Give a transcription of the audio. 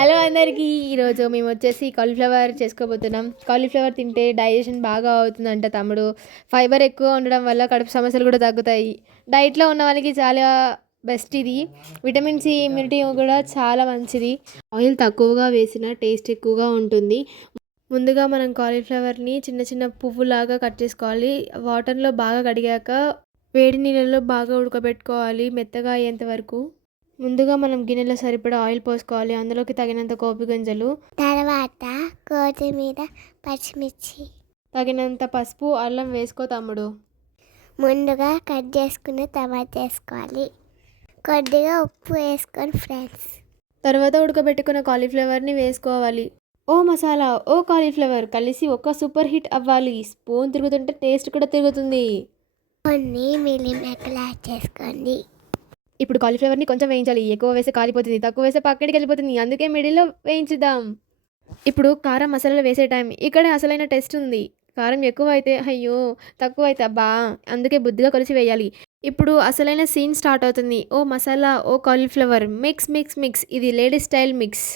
Hello అందరికీ. ఈరోజు మేము వచ్చేసి కాలీఫ్లవర్ చేసుకోబోతున్నాం. కాలీఫ్లవర్ తింటే డైజెషన్ బాగా అవుతుందంట తమ్ముడు. ఫైబర్ ఎక్కువ ఉండడం వల్ల కడుపు సమస్యలు కూడా తగ్గుతాయి. డైట్లో ఉన్న వాళ్ళకి చాలా బెస్ట్ ఇది. విటమిన్ సి ఇమ్యూనిటీ కూడా చాలా మంచిది. ఆయిల్ తక్కువగా వేసిన టేస్ట్ ఎక్కువగా ఉంటుంది. ముందుగా మనం కాలీఫ్లవర్ని చిన్న చిన్న పువ్వులాగా కట్ చేసుకోవాలి. వాటర్లో బాగా కడిగాక వేడి నీళ్ళలో బాగా ఉడకబెట్టుకోవాలి మెత్తగా అయ్యేంత వరకు. ముందుగా మనం గిన్నెలో సరిపడా ఆయిల్ పోసుకోవాలి. అందులోకి తగినంత కోపి గింజలు, తర్వాత కొత్తిమీర, పచ్చిమిర్చి, తగినంత పసుపు, అల్లం వేసుకో తమ్ముడు. ముందుగా కట్ చేసుకుని టమాటా వేసుకోవాలి. కొద్దిగా ఉప్పు వేసుకొని ఫ్రెండ్స్. తర్వాత ఉడకబెట్టుకున్న కాలీఫ్లవర్ని వేసుకోవాలి. ఓ మసాలా, ఓ కాలీఫ్లవర్ కలిసి ఒక సూపర్ హిట్ అవ్వాలి. స్పూన్ తిరుగుతుంటే టేస్ట్ కూడా తిరుగుతుంది. కొన్ని మిల్లిమేకలు యాడ్ చేసుకోండి. ఇప్పుడు కాలీఫ్లవర్ని కొంచెం వేయించాలి. ఎక్కువ వేస్తే కాలిపోతుంది, తక్కువ వేస్తే పక్కడికి వెళ్ళిపోతుంది. అందుకే మిడిల్లో వేయించుదాం. ఇప్పుడు కారం మసాలాలు వేసే టైం. ఇక్కడ అసలైన టెస్ట్ ఉంది. కారం ఎక్కువ అయితే అయ్యో, తక్కువ అయితే అబ్బా, అందుకే బుద్ధిగా కొలిచి వేయాలి. ఇప్పుడు అసలైన సీన్ స్టార్ట్ అవుతుంది. ఓ మసాలా, ఓ కాలీఫ్లవర్ మిక్స్ మిక్స్ మిక్స్. ఇది లేడీస్ స్టైల్ మిక్స్.